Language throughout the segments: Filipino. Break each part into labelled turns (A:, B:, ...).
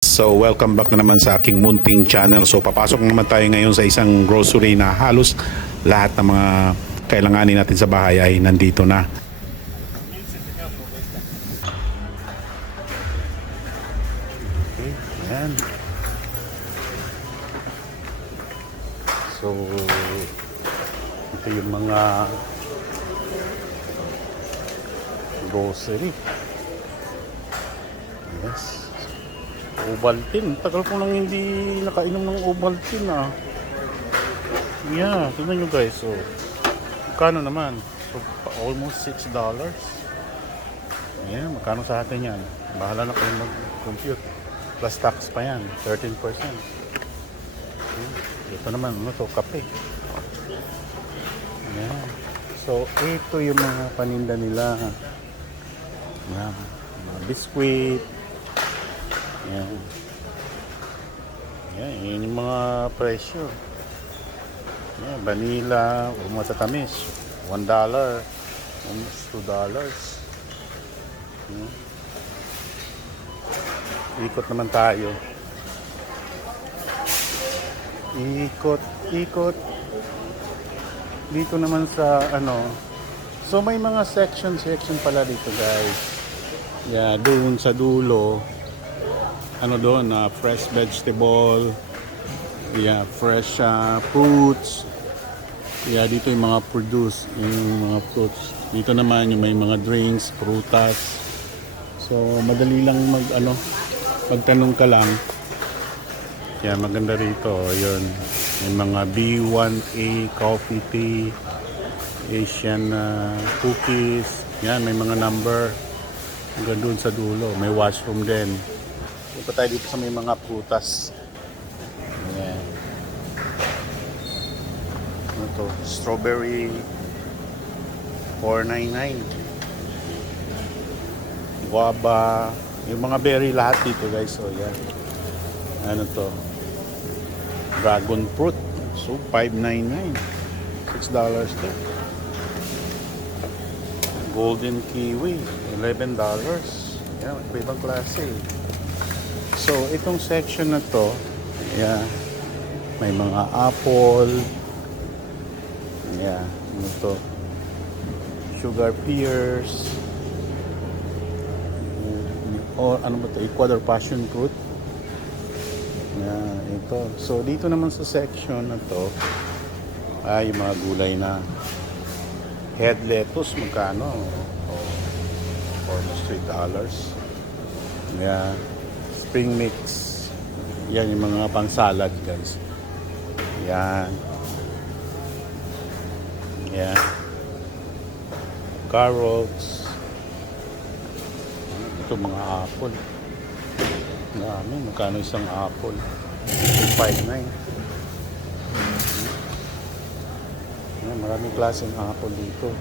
A: So welcome back na naman sa aking munting channel. So papasok naman tayo ngayon sa isang grocery na halos lahat ng mga kailanganin natin sa bahay ay nandito na. Okay, ayan. So ito yung mga grocery. Yes. Ovaltine. Tagal ko nang hindi nakainom ng Ovaltine ah. Yeah, tignan nyo guys. So, magkano naman? So, almost $6. Yeah, magkano sa atin yan? Bahala na kayo mag-compute. Plus tax pa yan, 13%. Yeah. Ito naman, ano to, kape. Yeah. So, ito yung mga paninda nila. Yan. Mga biskuit. Yan. Yan, yun yung mga presyo. Yan, vanilla, o matatamis. $1, almost $2. Yan. Ikot naman tayo. Ikot, ikot. Dito naman sa ano. So may mga section section pala dito guys. Yeah, doon sa dulo. Ano doon na fresh vegetable. Yeah, fresh uh, fruits. Yeah, dito yung mga produce, yung mga fruits. Dito naman yung may mga drinks, prutas. So madali lang mag ano, magtanong ka lang. Yeah, maganda rito. Yun. May mga B1A coffee tea, Asian uh, cookies. Yan, may mga number. Hanggang doon sa dulo. May washroom din. Punta tayo dito sa may mga prutas. Yan. Ano to? Strawberry 499. Guava. Yung mga berry lahat dito guys. So yan. Ano to? Dragon fruit. So, 5.99. $6 to. Golden kiwi. $11. Yan, iba-ibang klase. So, itong section na to, yeah, may mga apple. Yeah, ano to? Sugar pears. O, ano ba to? Ecuador passion fruit. Yeah, ito. So dito naman sa section na to ay yung mga gulay na head lettuce magkano? Oh, almost $3. Yeah. Spring mix. Yan yung mga pang salad guys. Yan. Yan. Carrots. Ito mga apple. Dami, magkano isang apple? 5.9. Yan, maraming klaseng apple dito.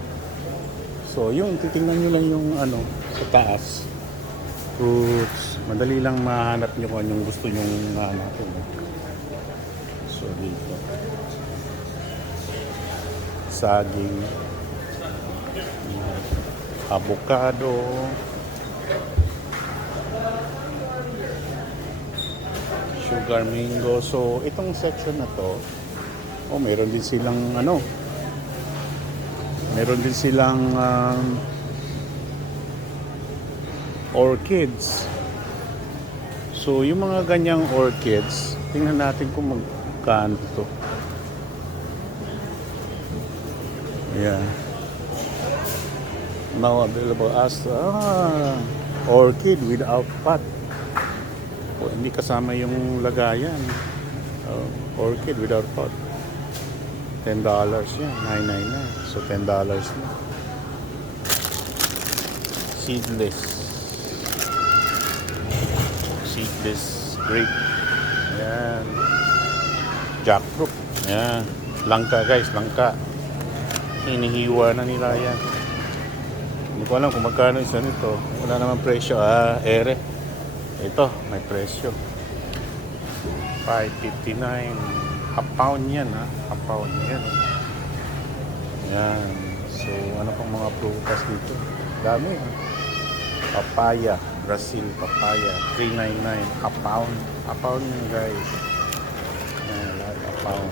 A: So, yung titingnan nyo lang yung ano, sa taas. Fruits. Madali lang mahanap nyo kung anong gusto nyo hanapin. So, dito. Saging. Avocado. sugar mango. So, itong section na to, oh, meron din silang ano, meron din silang um, orchids. So, yung mga ganyang orchids, tingnan natin kung magkano to. Yeah. Now available as ah, orchid without pot. O, hindi kasama yung lagayan. Oh, orchid without pot. $10 yan. 999. So, $10 na. Seedless. Seedless grape. Ayan. Jackfruit. Ayan. Langka guys, langka. Hinihiwa na nila yan. Hindi ko alam kung magkano isa nito. Wala naman presyo. Ah, ere. Ito, may presyo. 5.59. Half pound yan ha. Half pound yan. Yan. So, ano pang mga prutas dito? Dami ha. Papaya. Brazil papaya, 399 a pound. A pound yun guys. Yan, lahat a pound.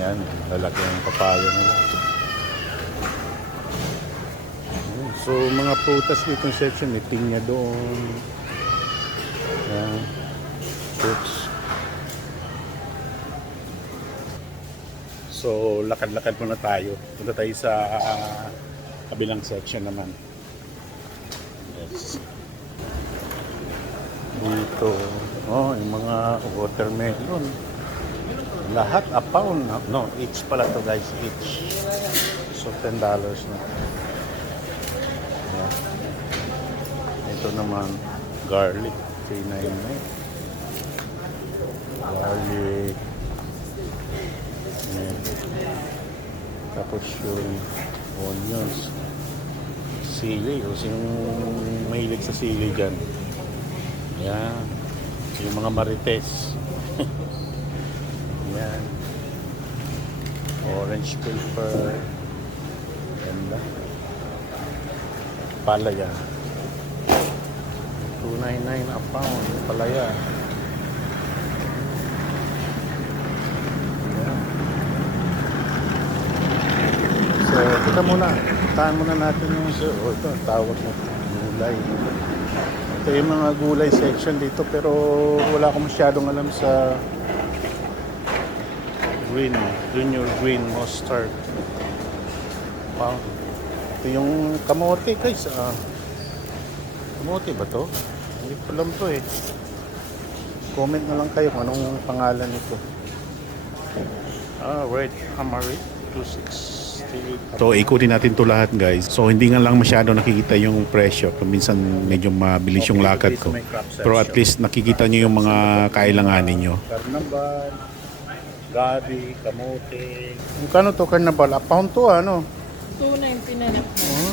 A: Yan, lalaki ng papaya nila. So, mga prutas dito yung section, may pinya doon. Yan. Fruits. So, lakad-lakad muna tayo. Punta tayo sa ah, kabilang section naman. Yes. Dito, oh, yung mga watermelon. Lahat a pound. no? Each pala to guys, each. So, $10 na. Yeah. Ito naman, garlic, 399. Garlic. Ayan. Tapos yung onions. Sili. O yung mahilig sa sili dyan. Yan. Yung mga marites. Yan. Orange pepper. Ganda. Palaya. 299 a pound. Palaya. Yan. So, kita muna. Tahan muna natin yung oh, ito, tawag mo. Gulay. Ito yung mga gulay section dito pero wala akong masyadong alam sa green, junior green mustard. Wow. Ito yung kamote guys. Ah. Kamote ba to? Hindi ko alam to eh. Comment na lang kayo kung anong pangalan nito. Ah, red hamari 268. So, ikutin natin to lahat guys. So, hindi nga lang masyado nakikita yung presyo. Kung minsan medyo mabilis yung lakad ko. Pero at least nakikita nyo yung mga kailanganin nyo. Carnaval, gabi, kamote. Kano to carnaval? A pound to ano?
B: 299 na.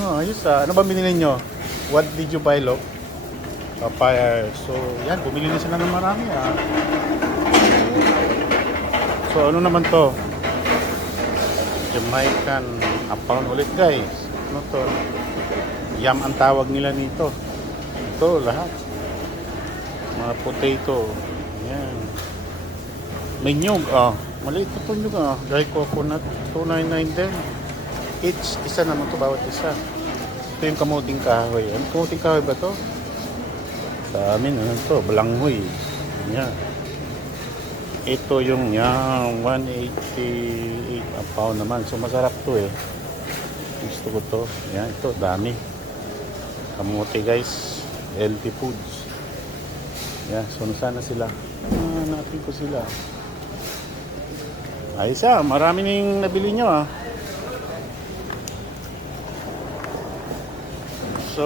A: Oh, ayos ah. Ano ba binili nyo? What did you buy, Lo? Papaya. So, yan. Bumili na sila ng marami ah. So, ano naman to? Jamaican. A pound ulit, guys. Ano to? Yam ang tawag nila nito. Ito, lahat. Mga potato. Yan. May nyug, ah. Maliit na po nyug, ah. Dry coconut. 299 din. Each, isa naman to bawat isa. Ito yung kamuting kahoy. Ano kamuting kahoy ba to? Sa amin, ano to? Balanghoy. Yan. Ito yung yan, 188 a pound naman. So masarap to eh. Gusto ko to. Yan, ito, dami. Kamote guys. Healthy foods. Yan, so nasaan na sila? Ah, natin ko sila. Ayos ah, marami na yung nabili nyo ah. So,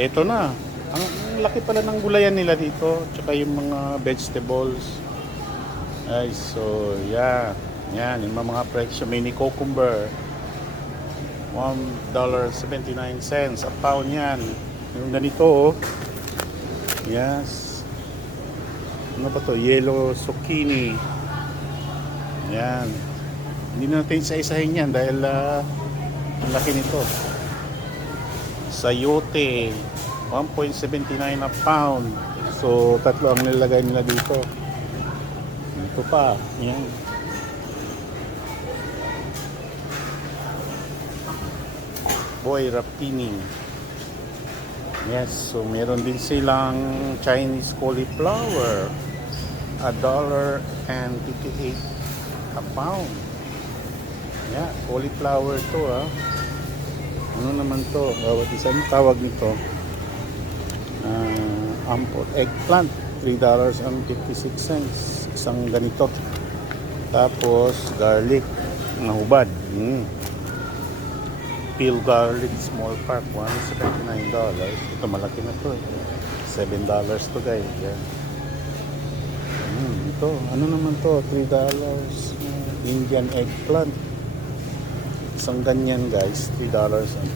A: eto na. Ang, ang laki pala ng gulayan nila dito. Tsaka yung mga vegetables. Ay, so, yeah. Yan, yung mga presyo. Mini cucumber. $1.79 a pound yan. Yung ganito, oh. Yes. Ano ba to? Yellow zucchini. Yan. Hindi na natin isa-isahin yan dahil ah, ang laki nito. Sayote. 1.79 a pound. So, tatlo ang nilagay nila dito. Ito pa. Yan. Boy Rapini. Yes, so meron din silang Chinese cauliflower. A dollar and 58 a pound. Yeah, cauliflower to ah. Ano naman to? Bawat isa ang tawag nito. Uh, ampot eggplant. $3.56. Isang ganito. Tapos garlic na hubad. Mm. Peel garlic small pack $179. Ito malaki na to eh. $7 to guys. Yan. Mm, ito, ano naman to? $3. Indian eggplant. Isang ganyan guys, $3 and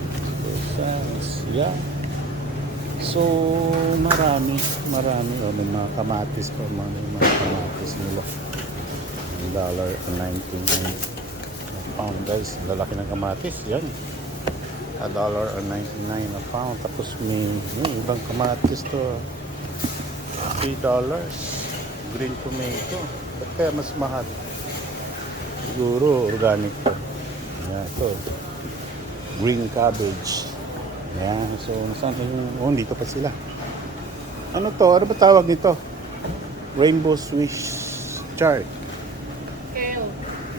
A: Yeah. So, marami, marami. O, may mga kamatis pa, mga, may mga kamatis nila. $1.99 a pound guys. Lalaki ng kamatis. Yan. a dollar or 99 a pound. Tapos may, may ibang kamatis to. 3 dollars. Green tomato. Ba't kaya mas mahal? Siguro organic to. Yan, ito. Green cabbage. Yan. So, nasaan na yung... Oh, dito pa sila. Ano to? Ano ba tawag nito? Rainbow Swiss chard.
B: Kale.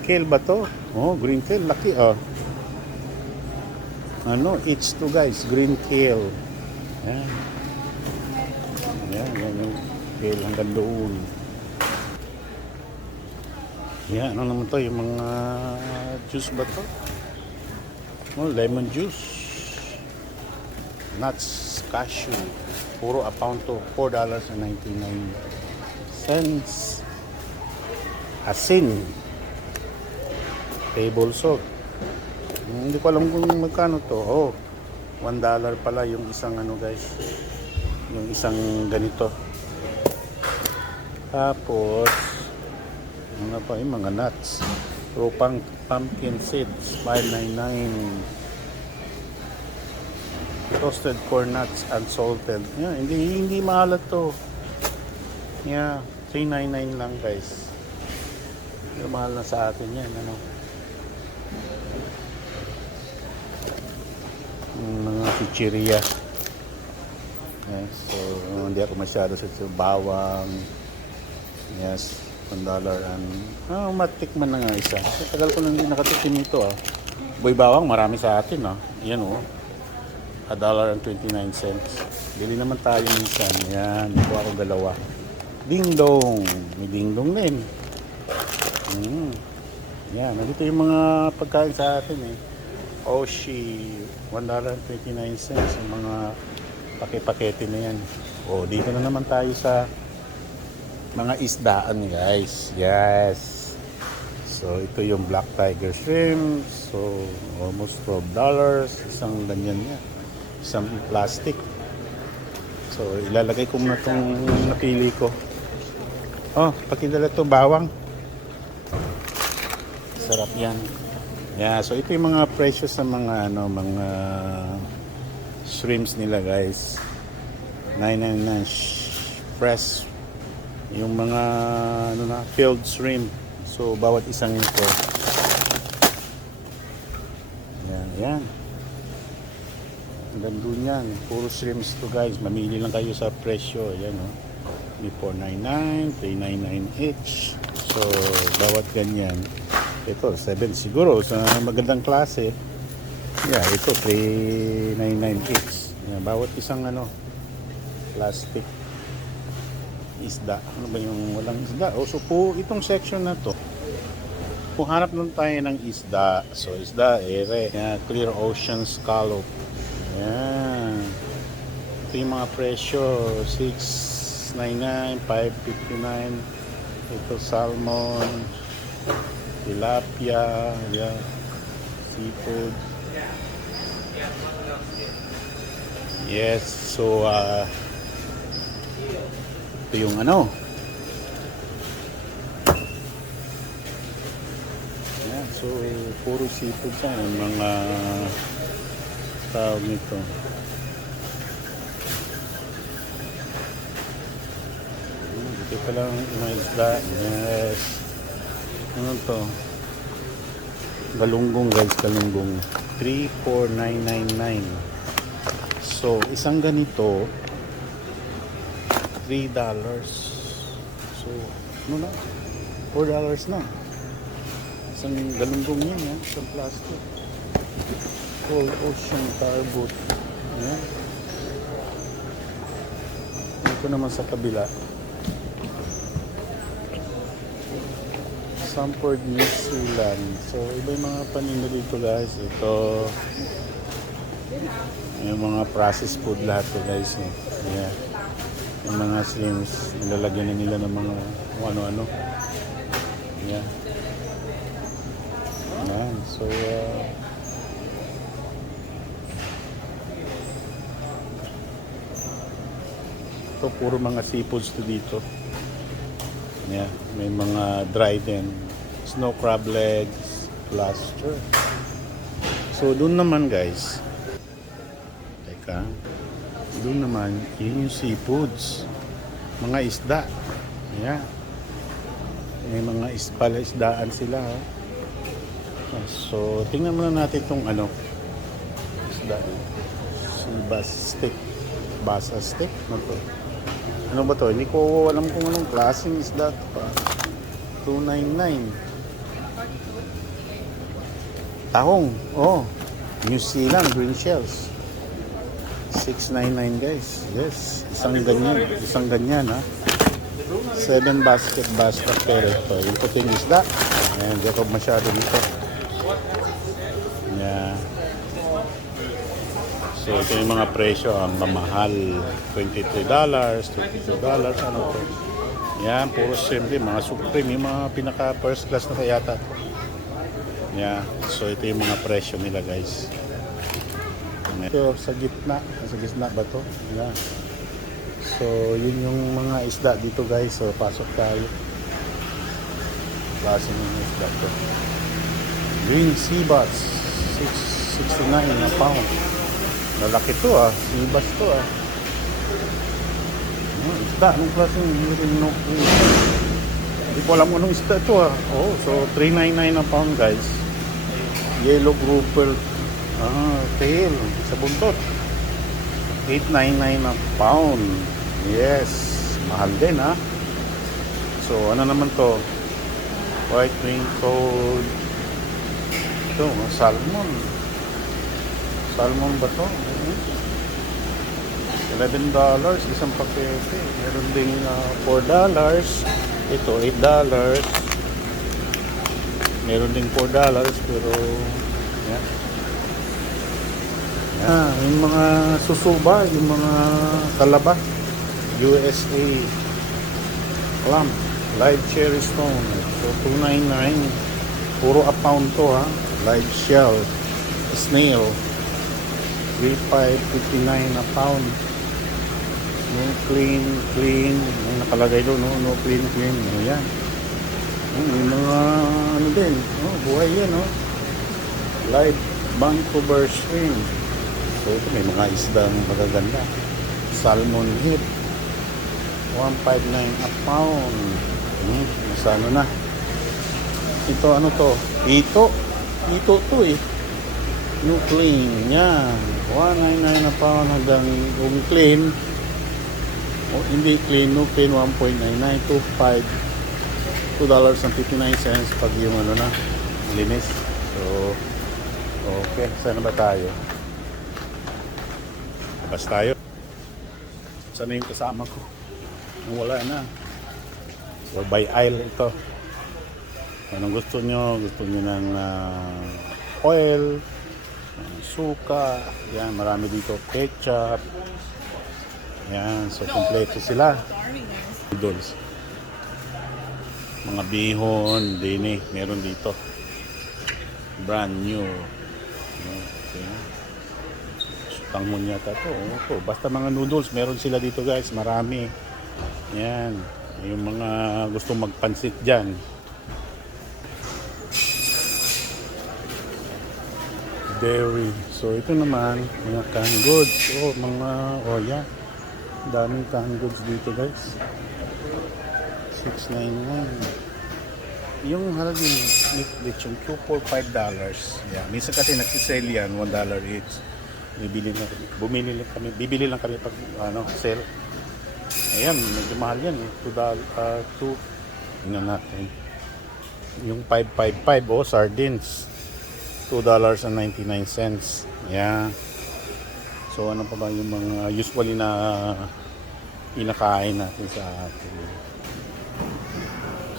A: Kale ba to? Oh, green kale. Laki, oh. Ano, it's to guys. Green kale. Yan. Yan, yan yung kale hanggang doon. Yan, ano naman to? Yung mga juice ba to? Oh, lemon juice. Nuts, cashew. Puro a pound to. $4.99. Asin table salt. Hmm, Hindi ko alam kung magkano to. Oh, one dollar pala yung isang ano guys. Yung isang ganito. Tapos, ano pa yung mga nuts. Rupang pumpkin seeds, 599. Toasted corn nuts, unsalted. Yeah, hindi hindi mahal to. Yeah, 399 lang guys. Pero mahal na sa atin yan, ano. Mga chichirya. Yes, so hindi ako masyado sa bawang. Yes, one dollar and ah, matikman na nga isa. Tagal ko na hindi nakatikim ito ah. Boy bawang, marami sa atin ah. Yan oh. A dollar and 29 cents. Bili naman tayo minsan. Yan, dito ako dalawa. Ding dong. May ding dong din. Mm. Yan, nandito yung mga pagkain sa atin eh. Oshi, $1.29 yung mga pakipakete na yan. O, dito na naman tayo sa mga isdaan guys. Yes. So, ito yung Black Tiger Shrimp. So, almost $12. Isang ganyan yan. Isang plastic. So, ilalagay ko muna itong napili ko. Oh, pakidala to bawang. Sarap yan. Yeah, so ito yung mga presyo sa mga ano, mga shrimps nila, guys. 999 sh- fresh yung mga ano na, filled shrimp. So bawat isang ito. Yan, yan. Ang ganda yan. Puro shrimps to guys. Mamili lang kayo sa presyo. Yan oh. May 499, 399 each. So, bawat ganyan. Ito, 7 siguro sa magandang klase. Yeah, ito 399 each. Yan, bawat isang ano plastic isda. Ano ba yung walang isda? O, so po, itong section na to, kung hanap nun tayo ng isda, so isda, ere, yan, clear ocean scallop. Yan. Ito yung mga presyo, 699, 559. Ito salmon, tilapia, yan, seafood. Yes, so uh, ito yung ano. So puro seafood yung mga tawag nito. Hmm, Dito pa lang yung mga isda. Yes. Ano to? Galunggong guys, galunggong. 34999. So, isang ganito, $3. So, ano na? $4 na. Isang galunggong yun, yan. Isang plastic. Cold Ocean Tarboat. Ayan. Dito naman sa kabila. Sanford, New Zealand. So, iba yung mga paninda dito guys. Ito, yung mga processed food lahat to guys. Eh. Yeah. Yung mga slims, nilalagyan na nila ng mga ano-ano. Yeah. Ito puro mga seafoods to dito. Yeah, may mga dried din. Snow crab legs, plaster. So, doon naman guys, ka. Doon naman, yun yung seafoods. Mga isda. Ayan. May mga is, pala isdaan sila. ha. So, tingnan muna natin itong ano. Isda. Si bass stick. Basa stick. Ano to? Ano ba to? Hindi ko alam kung anong klaseng isda to pa. 299. Tahong. Oh. New Zealand green shells. 699 guys. Yes. Isang ganyan. Isang ganyan ha. 7 basket basta pero ito. Yung puting isda. Ayan, ako masyado dito. So ito yung mga presyo. Ang mamahal. $23, $22, ano to. Yan, puro siyempre mga supreme, yung mga pinaka first class na kayata. Yeah, so ito yung mga presyo nila guys. Ito sa gitna, sa gitna ba to? Yeah. So yun yung mga isda dito guys, so pasok tayo. Klase ng isda to. Green sea bass, 669 na pound. Malaki to ah, sea bass to ah. Ano, isda, anong klase yung no, Hindi ko alam anong isda ito ah. Oh, so 399 na pound guys. Yellow grouper ah, tail sa buntot. 899 na pound. Yes, mahal din ha. So ano naman to? White wrinkled ito, ah, salmon. Salmon ba to? Ano? $11 isang pakete. Meron ding ah, $4. Ito, $8. Meron ding $4 pero yan. Yan, yung mga susuba, yung mga talaba. USA clam, live cherry stone. So 299 puro a pound to ha. Live shell, snail. 3559 a pound. No clean, clean. Ang nakalagay doon, no, no clean, clean. Ayan. Oh, may mga ano din. Oh, buhay yan, no. Live Vancouver shrimp. So ito may mga isdang magaganda. Salmon hip. 159 a pound. Hmm, nasa ano na. Ito ano to? Ito. Ito to eh. New clean. Yan. 199 a pound hanggang kung clean. O hindi clean, no clean 1.99 25 $2.59 cents pag yung ano na linis. So okay, saan na ba tayo? Labas tayo. Sana yung kasama ko? Wala na. So by aisle ito. Anong gusto nyo? Gusto nyo ng ah, oil, suka, yan, marami dito ketchup. Yan, so kompleto sila. Noodles. Mga bihon, dini, meron dito. Brand new. Okay. Tanghon yata to. oh, to. Basta mga noodles, meron sila dito guys. Marami. Yan. Yung mga gusto magpansit dyan. Dairy. So ito naman, mga canned goods. Oh, mga, oh yeah. Daming canned goods dito guys. 691. Yung halaga yung lechon, 2 for 5 dollars. Yeah. Minsan kasi nagsisale yan, 1 dollar each. Bibili na bumili lang kami, bibili lang kami pag ano, sale. Ayan, medyo mahal yan eh. 2 dollar, uh, 2 Tingnan natin. Yung 555 oh, sardines. 2 dollars and 99 cents. Yeah. So ano pa ba yung mga usually na pinakain natin sa atin.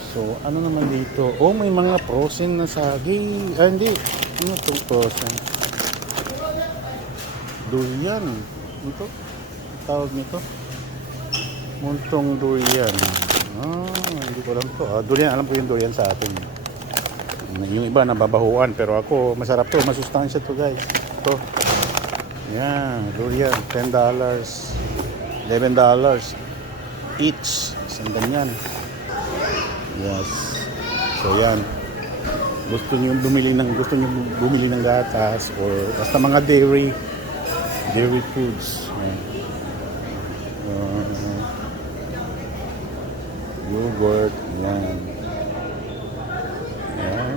A: So, ano naman dito? Oh, may mga frozen na saging. Ah, hindi. Ano itong frozen? Durian. Ito? Ang Tawag nito? Muntong durian. Ah, hindi ko alam to. Ah, durian, alam ko yung durian sa atin. Yung iba nababahuan, pero ako, masarap to. Masustansya to, guys. Ito. Yan, durian. $10. $11 each. Isang ganyan. Yes. So yan. Gusto niyo bumili ng gusto niyo bumili ng gatas or basta mga dairy. Dairy foods. Yan. Uh, yogurt. Yan. Yan.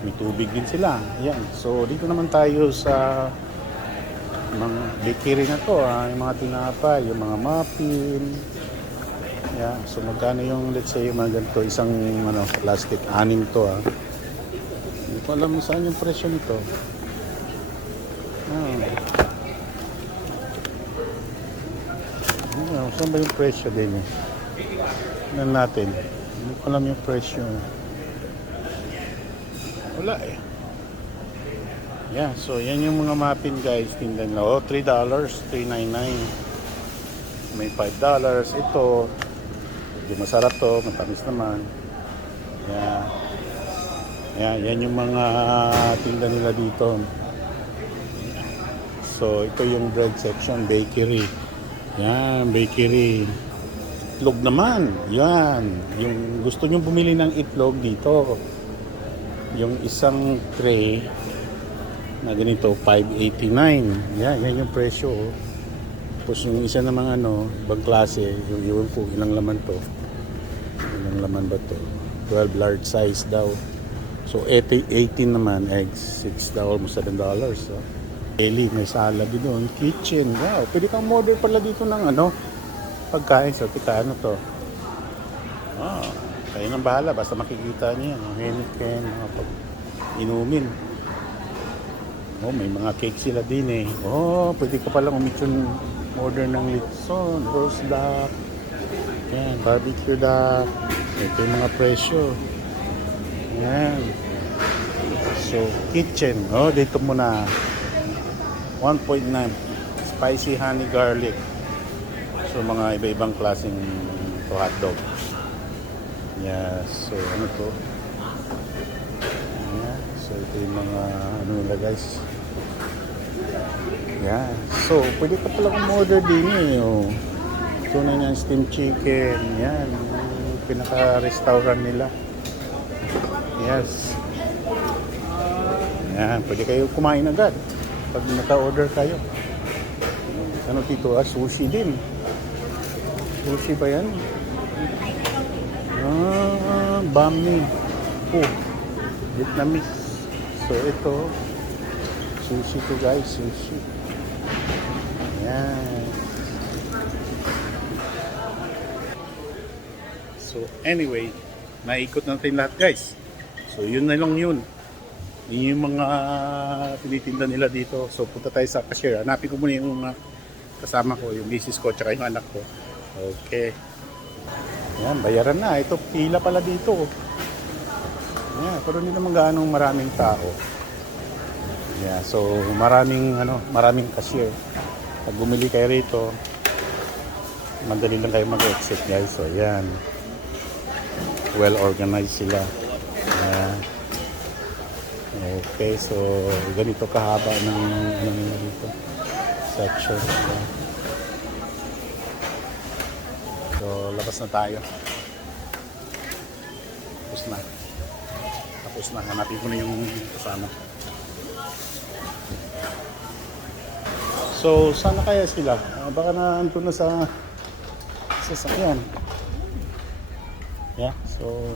A: May tubig din sila. Yan. So, dito naman tayo sa mga bakery na to. Ah. Yung mga tinapay, yung mga muffin. Yeah. So, magkano yung, let's say, yung mga ganito, isang ano, plastic, anim to ah. Hindi ko alam saan yung presyo nito. Ah. Ano, saan ba yung presyo din eh? Tignan natin. Hindi ko alam yung presyo. Wala eh. Yeah, so yan yung mga muffin guys. Tindan na. Oh, $3, $3.99. May $5. Ito, hindi masarap to. Matamis naman. Yeah. Yeah, yan yung mga tinda nila dito. So, ito yung bread section, bakery. Yan, bakery. Itlog naman. Yan. Yung gusto nyo bumili ng itlog dito. Yung isang tray na ganito, 589. Yan, yan yung presyo. oh. Tapos yung isa namang ano, ibang klase, yung iwan po, ilang laman to. Ilang laman ba to? 12 large size daw. So, 18, 18 naman, eggs, 6 daw, almost 7 dollars. So. Daily, may salad doon. Kitchen, wow. Pwede kang order pala dito ng ano, pagkain. So, tika, ano to? Ah, kayo nang bahala. Basta makikita niyo yan. Ang Heineken, mga pag inumin. Oh, may mga cake sila din eh. Oh, pwede ka palang umitsun order ng litson, roast duck, yan, barbecue duck. Ito yung mga presyo. Yan. So, kitchen. Oh, dito muna. 1.9. Spicy honey garlic. So, mga iba-ibang klaseng hotdog. Yes. So, ano to? Yan. So, ito yung mga ano nila guys. Yan. So, pwede ka pala order din eh. Oh. Tunay na steam chicken. Yan. Pinaka-restaurant nila. Yes. Yan. Pwede kayo kumain agad. Pag naka-order kayo. Ano dito? Ah, sushi din. Sushi ba yan? Ah, bami. Oh, Vietnamese. So, ito. Sushi to guys. Sushi. Yan. So, anyway, naikot natin lahat guys. So, yun na lang yun. Yun yung mga tinitinda nila dito. So, punta tayo sa cashier. Hanapin ko muna yung mga kasama ko, yung misis ko, tsaka yung anak ko. Okay. Yan, bayaran na. Ito, pila pala dito. Yan, pero hindi naman gaano maraming tao. Yeah, so maraming ano, maraming cashier. Pag bumili kayo rito, madali lang kayo mag-exit guys. So, yan. Well organized sila. Yan. Okay, so ganito kahaba ng ano nila dito. Section. Yan. So, labas na tayo. Tapos na. Tapos na. Hanapin ko na yung kasama. So, sana kaya sila? Ah, baka na andun na sa sasakyan. Yeah, so...